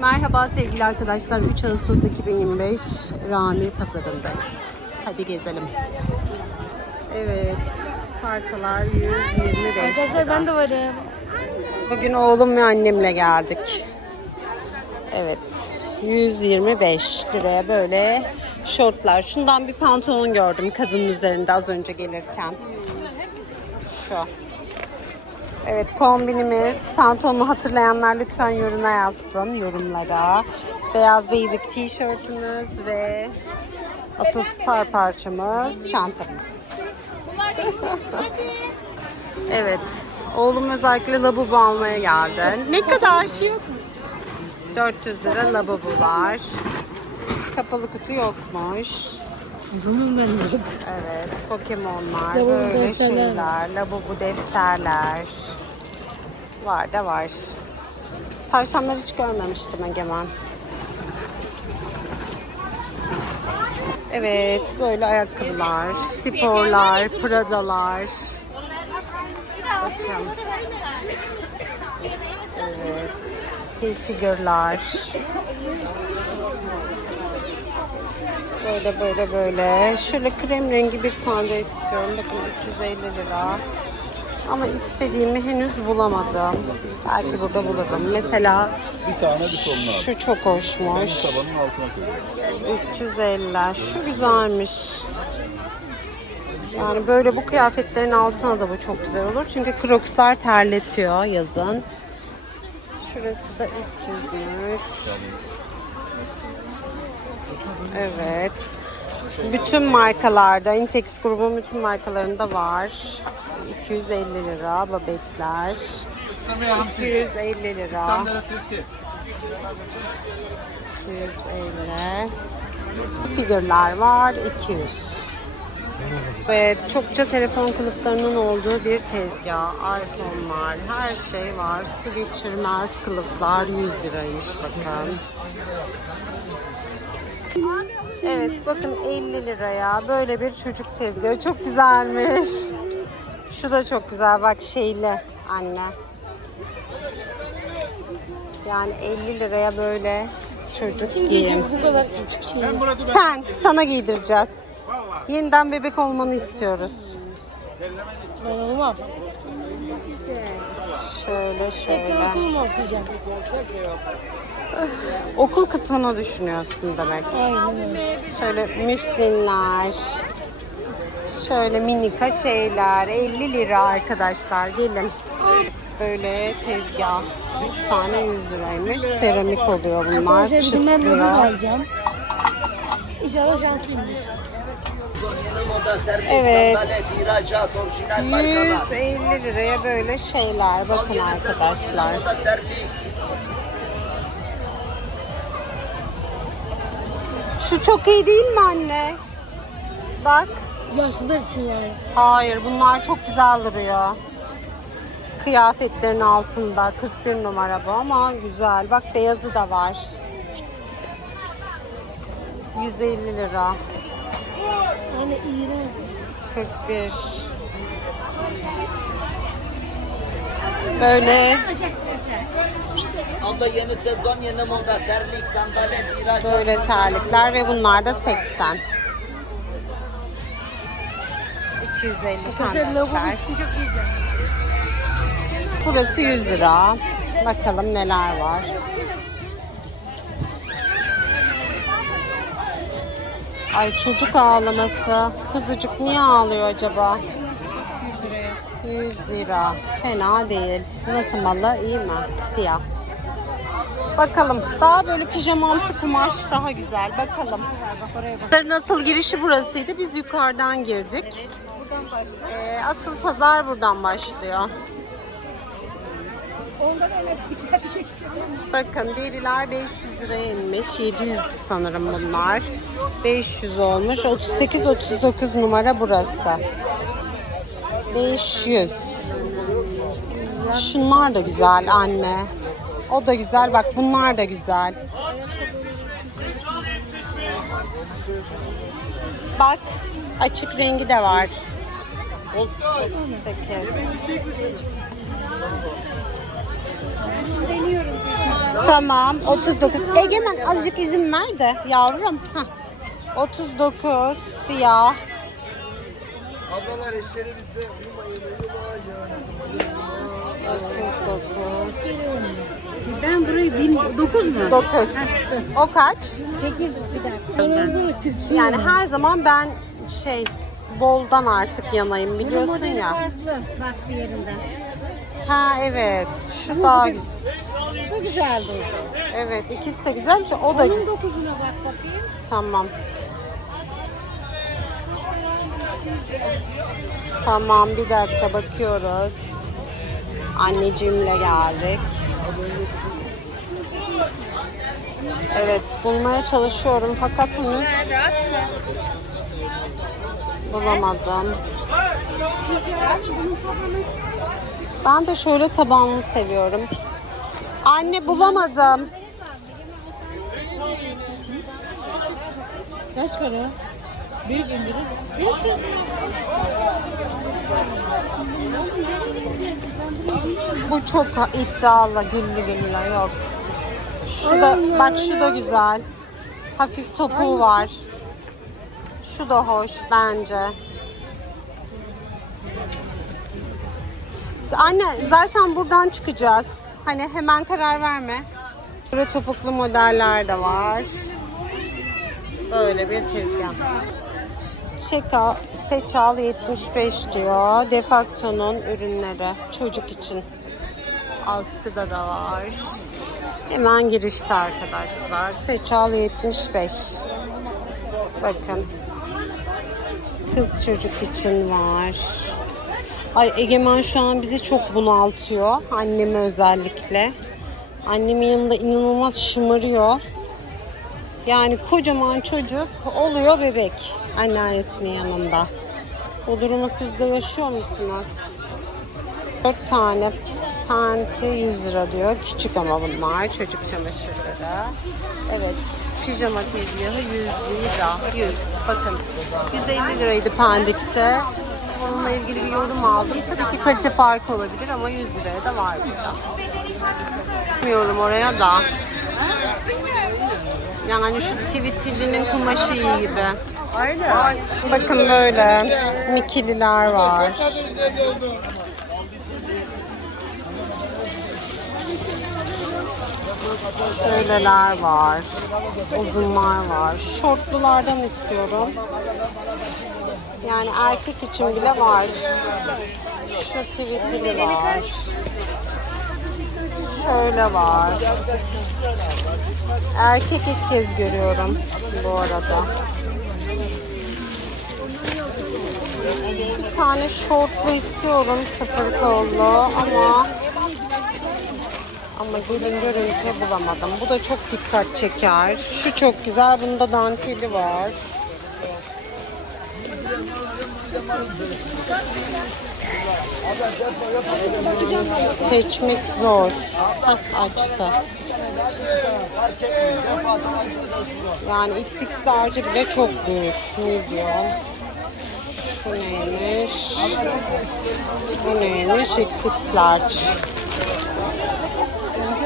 Merhaba sevgili arkadaşlar. 3 Ağustos 2025 Rami Pazarı'ndayım. Hadi gezelim. Evet. Parçalar 125 Arkadaşlar ben de varım. Bugün oğlum ve annemle geldik. Evet. 125 liraya böyle şortlar. Şundan bir pantolon gördüm kadının üzerinde az önce gelirken. Şu. Evet kombinimiz. Pantolonu hatırlayanlar lütfen yoruma yazsın yorumlara. Beyaz basic tişörtümüz ve asıl star parçamız çantamız. evet. Oğlum özellikle labubu almaya geldi. Ne kadar? 400 lira labubu var. Kapalı kutu yokmuş. Zaman ben de. Evet, Pokemon'lar, böyle şeyler, labubu defterler. Var da var. Tavşanları hiç görmemiştim Egemen. Evet, böyle ayakkabılar, sporlar, pradalar. Bakın. Evet, bir figürler. Böyle böyle böyle. Şöyle krem rengi bir sandalye istiyorum. Bakın 350 lira. Ama istediğimi henüz bulamadım. Belki burada bulurum. Mesela Bir sağına bir soluna şu çok hoşmuş. Tabanın altına koy. 350. Şu güzelmiş. Yani böyle bu kıyafetlerin altına da bu çok güzel olur. Çünkü crocslar terletiyor yazın. Şurası da 300'müş. Evet. Bütün markalarda, Intex grubun bütün markalarında var. 250 lira babetler. 250 lira. 250. Figürler var 200. Ve çokça telefon kılıflarının olduğu bir tezgah. iPhone'lar, her şey var. Su geçirmez kılıflar 100 liraymış bakın. Evet bakın 50 liraya böyle bir çocuk tezgahı. Çok güzelmiş. Şu da çok güzel bak şeyli anne. Yani 50 liraya böyle çocuk Kim giyim. bu kadar küçük şeyi? Sen, sana giydireceğiz. Yeniden bebek olmanı istiyoruz. Ben olmam. Şöyle Tekrar şöyle. okulumu okuyacağım. Okul kısmını düşünüyorsun demek. Aynen öyle. Şöyle müslinler. Şöyle minika şeyler. 50 lira arkadaşlar. Gelin. Böyle tezgah. 3 tane 100 liraymış. Seramik oluyor bunlar. Bunu Çıtlıyor. alacağım. İnşallah şanslıymış. Evet. ihracat, orijinal markalar. 150 liraya böyle şeyler. Bakın arkadaşlar. Şu çok iyi değil mi anne? Bak. Yaşlıdır yani. Hayır bunlar çok güzel duruyor. Kıyafetlerin altında 41 numara bu ama güzel. Bak beyazı da var. 150 lira. Yani iğrenç. 41. Böyle Abla yeni sezon, yeni moda, terlik, sandalet, ihracat. böyle terlikler ve bunlar da 80. 250 Arkadaşlar lavabo sandaletler. Burası 100 lira. Bakalım neler var. Ay çocuk ağlaması. Kuzucuk niye ağlıyor acaba? 100 lira. Fena değil. Nasıl malı? İyi mi? Siyah. Bakalım. Daha böyle pijamamsı kumaş daha güzel. Bakalım. Nasıl girişi burasıydı. Biz yukarıdan girdik. Ee, asıl pazar buradan başlıyor. Bakın deriler 500 liraya inmiş. 700 sanırım bunlar. 500 olmuş. 38-39 numara burası. 500. Şunlar da güzel anne. O da güzel. Bak bunlar da güzel. Bak açık rengi de var. 8. Tamam 39. Egemen azıcık izin ver de yavrum. Hah. 39 siyah. Ablalar eşleri uyumayın uyumayın. 39. Ben burayı bin, 9 mu? 9. O kaç? 8 bir dakika. Bana sonra 42 Yani her zaman ben şey boldan artık yanayım biliyorsun Modeli ya. farklı. Bak bir yerinden. Ha evet. Şu daha güzel. Bu güzel durdu. Evet ikisi de güzelmiş. O da Onun 9'una bak bakayım. tamam. Tamam bir dakika bakıyoruz. Anneciğimle geldik. Evet bulmaya çalışıyorum fakat henüz bulamadım. Ben de şöyle tabanlı seviyorum. Anne bulamadım. Kaç para? Büyük indirim. Bu çok iddialı güllü güllü yok. Şu da bak şu da güzel. Hafif topuğu var. Şu da hoş bence. Anne zaten buradan çıkacağız. Hani hemen karar verme. Burada topuklu modeller de var. Böyle bir tezgah. Çeka, Seçal 75 diyor. Defakto'nun ürünleri çocuk için. Askıda da var. Hemen girişte arkadaşlar. Seçal 75. Bakın. Kız çocuk için var. Ay Egemen şu an bizi çok bunaltıyor. Annemi özellikle. Annemin yanında inanılmaz şımarıyor. Yani kocaman çocuk oluyor bebek anneannesinin yanında. O durumu siz de yaşıyor musunuz? 4 tane panti 100 lira diyor. Küçük ama bunlar çocuk çamaşırları. Evet pijama tezgahı 100 lira. 100 bakın 150 liraydı pendikte. Onunla ilgili bir yorum aldım. Tabii ki kalite farkı olabilir ama 100 liraya da var burada. Bilmiyorum oraya da. Yani şu tivitillinin kumaşı iyi gibi. Aynen. Bakın böyle mikililer var. Şöyleler var. Uzunlar var. Şortlulardan istiyorum. Yani erkek için bile var. Şu tivitili var. Şöyle var. Erkek ilk kez görüyorum bu arada. Bir tane şortlu istiyorum sıfır kollu ama ama gelin görünce bulamadım. Bu da çok dikkat çeker. Şu çok güzel. Bunda danteli var. Seçmek zor. Hah, açtı. Yani XX large bile çok büyük. Medium. Şu neymiş? Bu neymiş? XX large.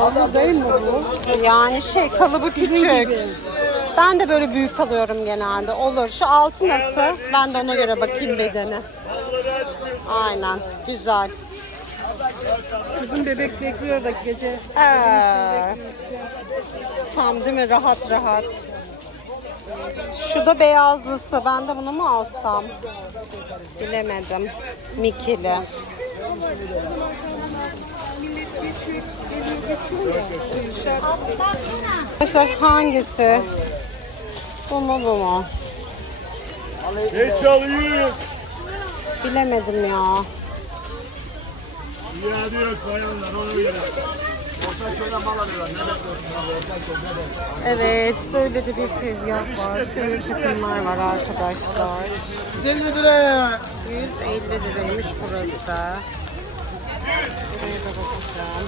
Abla değil mi bu? Yani şey kalıbı küçük. Ben de böyle büyük alıyorum genelde. Olur. Şu altı nasıl? Ben de ona göre bakayım bedeni. Aynen. Güzel. Kızım bebek bekliyor da gece. Ee, tam değil mi? Rahat rahat. Şu da beyazlısı. Ben de bunu mu alsam? Bilemedim. Mikili. Arkadaşlar hangisi? Bu mu bu mu? Ne çalıyor? Bilemedim ya. Ya diyor bayanlar ona göre. Evet, böyle de bir tezgah var. Şöyle takımlar var arkadaşlar. 150 liraya. 150 liraymış burası. Şuraya da bakacağım.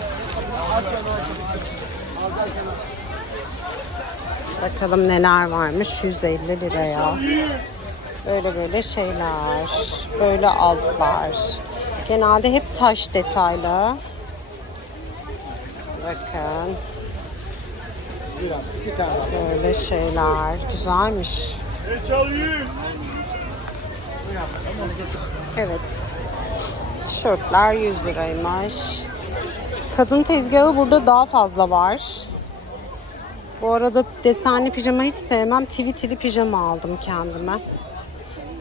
Bakalım neler varmış 150 liraya. Böyle böyle şeyler. Böyle altlar. Genelde hep taş detaylı. Bakın böyle şeyler güzelmiş. Evet. Tişörtler 100 liraymış. Kadın tezgahı burada daha fazla var. Bu arada desenli pijama hiç sevmem. Tweetili pijama aldım kendime.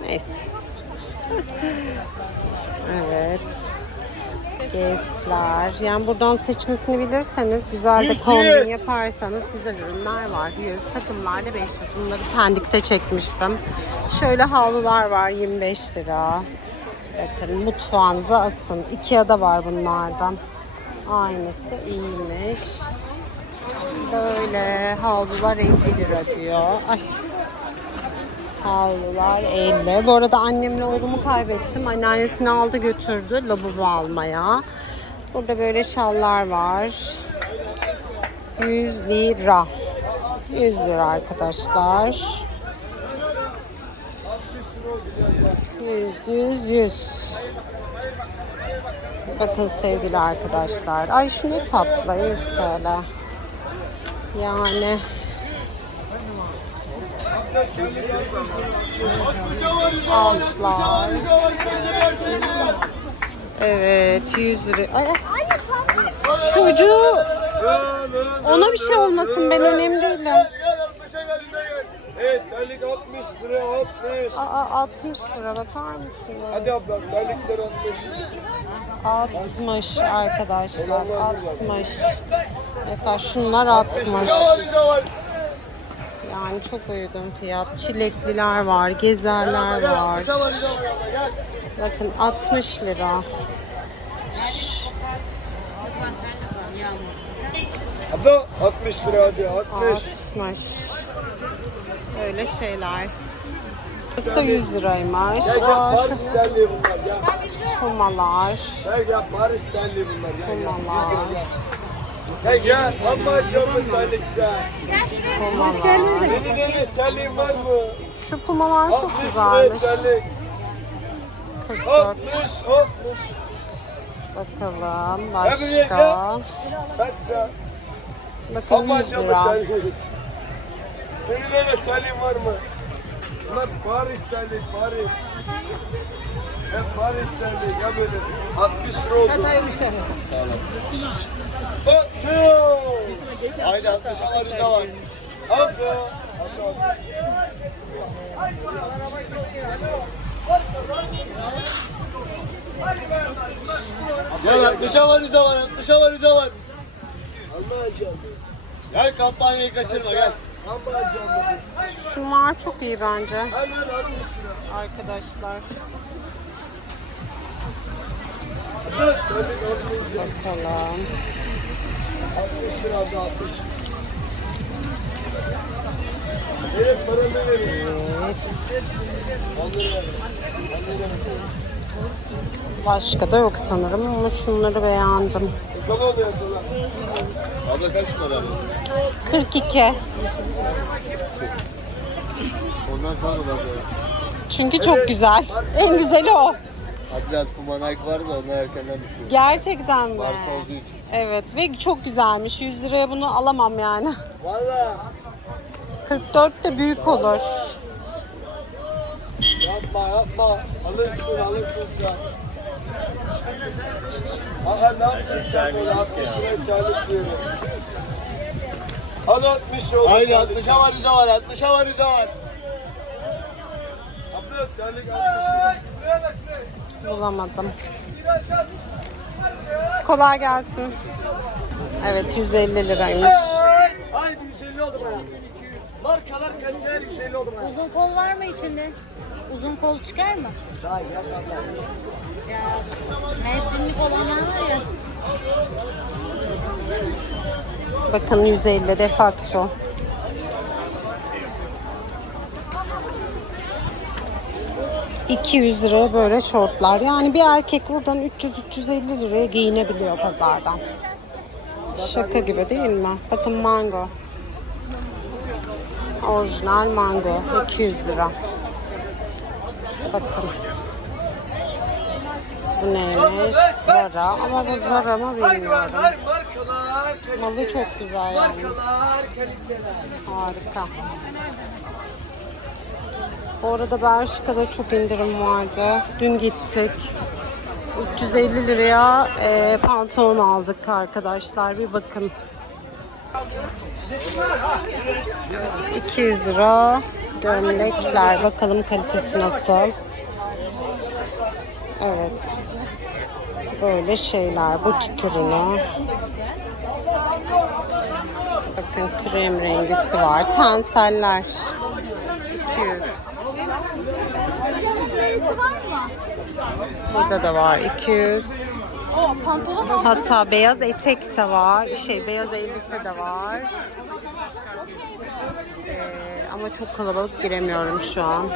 Neyse. evet. Gezler. Yani buradan seçmesini bilirseniz, güzel de kombin yaparsanız güzel ürünler var. 100 takımlarda 500. Bunları Pendik'te çekmiştim. Şöyle havlular var 25 lira. Bakın mutfağınıza asın. Ikea'da var bunlardan. Aynısı iyiymiş. Böyle havlular 50 lira diyor. Ay. Havlular 50. Bu arada annemle oğlumu kaybettim. Anneannesini aldı götürdü lavabo almaya. Burada böyle şallar var. 100 lira. 100 lira arkadaşlar. 100, 100, 100. Bakın sevgili arkadaşlar. Ay şu ne tatlı 100 TL. Yani altlar. Evet 100 lira. Ay, ucu ona bir şey olmasın ben önemli değilim. Gel 60'a gel bize gel. Evet terlik 60 lira 60. Aa 60 lira bakar mısınız? Hadi ablam terlikler 60. 60 arkadaşlar 60. Mesela şunlar 60. Yani çok uygun fiyat. Çilekliler var, gezerler var. 60'a var bize var abla, gel. Bakın 60 lira. Abla 60 lira hadi 60. 60. Öyle şeyler. Burası da 100 liraymış. Aa, Paris terliği bunlar ya. şu kumalar. Gel gel Paris bunlar. Kumalar. Gel gel amma çabuk sen. Kumalar. Senin elin terliğin var mı? Şu kumalar çok 60 lira güzelmiş. terlik. 44. 60 60. Bakalım başka. Sen Bakın Amma 100 çabuk lira. terlik. Senin elin terliğin var mı? Bunlar Paris terlik Paris. Hep Paris terlik ya böyle 60 lira olsun. Bak ne o? Haydi 60'a var bize var. 60'a var bize var. 60'a var. Allah'ım. Gel kampanyayı kaçırma gel. Allah'ım. Şunlar çok iyi bence Hemen 60 lira. arkadaşlar. Evet, terlik 60 lira. Bakalım. 60 lira abla 60. Evet paranı verin. Başka da yok sanırım ama şunları beğendim. Abla kaç para abi? 42. Ondan kalmadı. Çünkü çok güzel. En güzeli o. Adidas, Puma, Nike vardı da onlar erkenden bitiyor. Gerçekten mi? Marka olduğu için. Evet ve çok güzelmiş. 100 liraya bunu alamam yani. Valla 44 de büyük olur. yapma yapma. Alırsın alırsın sen. Aa ne yaptın sen böyle 60 lira terlik diyorum. Al 60 oldu. Haydi terlik. 60'a var bize var. 60'a var bize var. Abla terlik 60 lira. Bulamadım. Kolay gelsin. Evet 150 liraymış. Haydi 150 oldu bana. Markalar kaliteler 150 oldu bana. Uzun kol var mı içinde? Uzun kol çıkar mı? Daha iyi ya sen Ya mevsimlik olanlar var ya. Bakın 150 de facto. ...200 liraya böyle şortlar. Yani bir erkek buradan 300-350 liraya giyinebiliyor pazardan. Şaka gibi değil mi? Bakın mango. Orijinal mango. 200 lira. Bakın. Bu neymiş? Zara. Ama bu Zara mı bilmiyorum. Malı çok güzel yani. Markalar, kaliteler. Harika. Bu arada Bershka'da çok indirim vardı. Dün gittik. 350 liraya e, pantolon aldık arkadaşlar. Bir bakın. Evet, 200 lira gömlekler. Bakalım kalitesi nasıl. Evet. Böyle şeyler. Bu ürünü. Bakın krem rengisi var. Tenseller. 200. Burada da var 200. Hatta beyaz etek de var. Şey beyaz elbise de var. Ee, ama çok kalabalık giremiyorum şu an.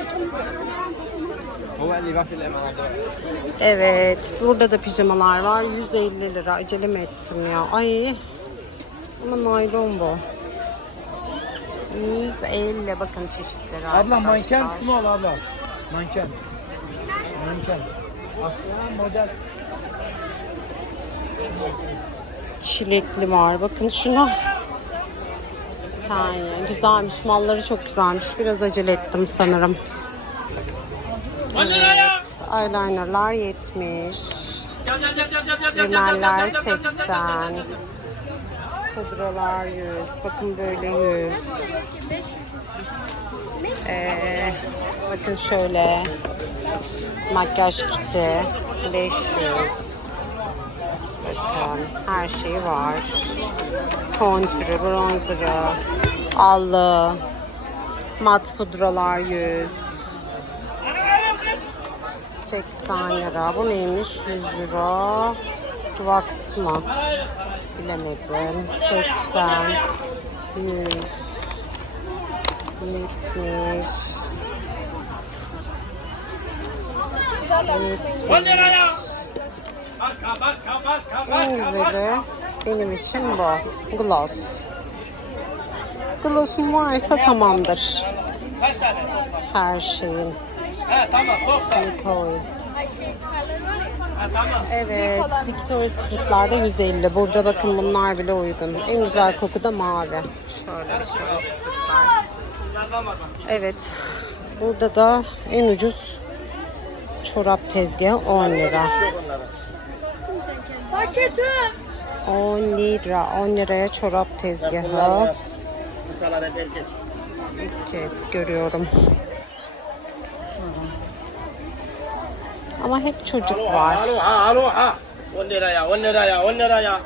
Evet, burada da pijamalar var. 150 lira. Acele mi ettim ya? Ay. Ama naylon bu. 150 bakın çeşitleri Abla manken arkadaşlar. small abla. Manken. Manken. Çilekli var. Bakın şuna. Yani güzelmiş. Malları çok güzelmiş. Biraz acele ettim sanırım. Evet. Eyelinerlar 70. Rimeller 80. Pudralar 100. Bakın böyle 100. Ee, bakın şöyle. Makyaj kiti 500. Bakın her şey var. Kontürü, bronzerı, allığı, mat pudralar 100. 80 lira. Bu neymiş? 100 lira. Wax mı? Bilemedim. 80 100 70 70 En güzeli benim için bu. Gloss. Gloss'um varsa tamamdır. Her şeyin. He tamam 90. Koy. Ha tamam. Evet, Victoria's Secret'larda 150. Burada bakın bunlar bile uygun. En güzel koku da mavi. Şöyle Victoria's Secret'lar. Evet, burada da en ucuz çorap tezgahı 10 lira. 10 lira, 10 liraya çorap tezgahı. İlk kez görüyorum. Ama hep çocuk var. Aloha aloha. 10 liraya 10 liraya 10 liraya.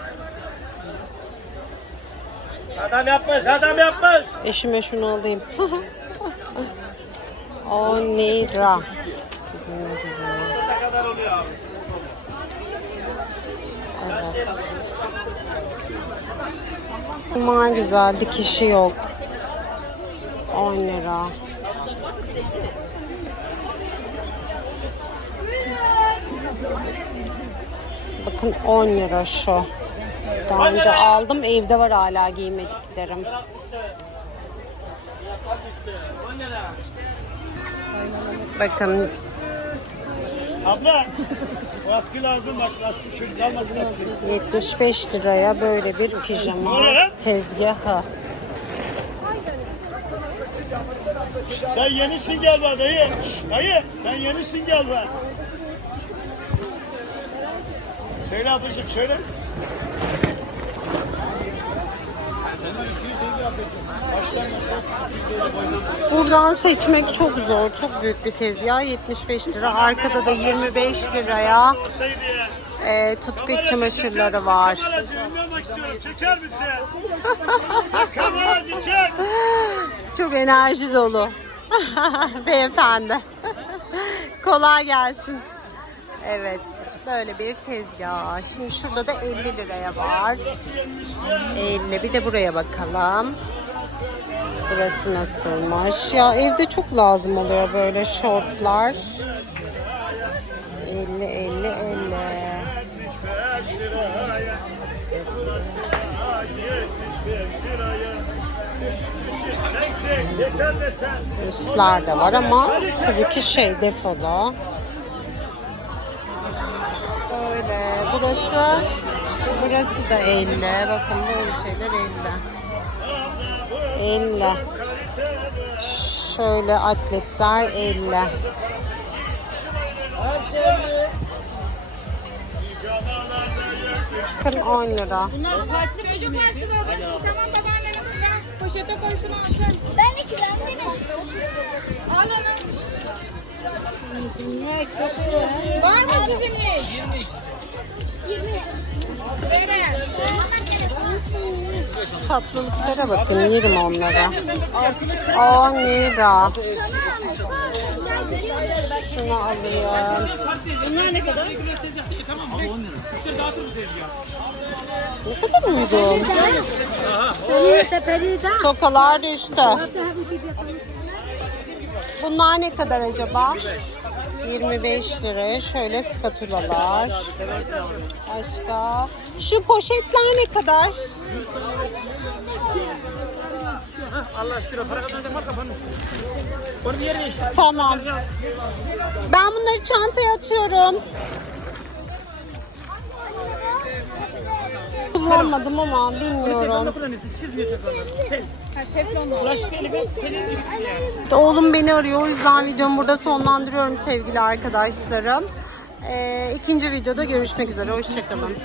Adam yapmış adam yapmış. Eşime şunu alayım. 10 lira. Dibine dibine. Ne kadar oluyor abi? Evet. Bunlar güzel. Dikişi yok. 10 lira. Bakın 10 lira şu. Daha önce aldım. Evde var hala giymediklerim. 10 lira. Bakın Abla. O askı lazım bak. Askı çocuk almasın askı. 75 liraya böyle bir pijama tezgahı. Sen yenisin galiba dayı. Dayı sen yenisin galiba. Söyle ablacığım söyle. Buradan seçmek çok zor. Çok büyük bir tezgah. 75 lira. Arkada da 25 liraya e, tutku iç çamaşırları var. Çok enerji dolu. Beyefendi. Kolay gelsin. Evet. Böyle bir tezgah. Şimdi şurada da 50 liraya var. 50. Bir de buraya bakalım. Burası nasılmış? Ya evde çok lazım oluyor böyle şortlar. 50 50 50. 5 liraya. Burası 75 liraya. Çek çek. Yeter yeter. Üstler de var ama tabii ki şey defolu. Burası Burası da 50. Bakın böyle şeyler 50. 50. Şöyle atletler 50. Bakın 10 lira. Çocuk parçaları bakın. Tamam babaannenin ben poşete koysun alsın. Ben iki ben. Al onu. Var mı sizinlik? 20. 20. Böyle. Tatlılıklara bakın yerim onlara. 10 lira. Şunu alayım. Ne kadar uygun. Tokalar düştü. Bunlar ne kadar acaba? 25 lira. Şöyle spatulalar. Başka. Şu poşetler ne kadar? Tamam. Ben bunları çantaya atıyorum. Kullanmadım ama bilmiyorum. kullanıyorsun. Çizmiyor gibi bir şey yani. Oğlum beni arıyor. O yüzden videomu burada sonlandırıyorum sevgili arkadaşlarım. Ee, ikinci videoda görüşmek üzere. Hoşçakalın.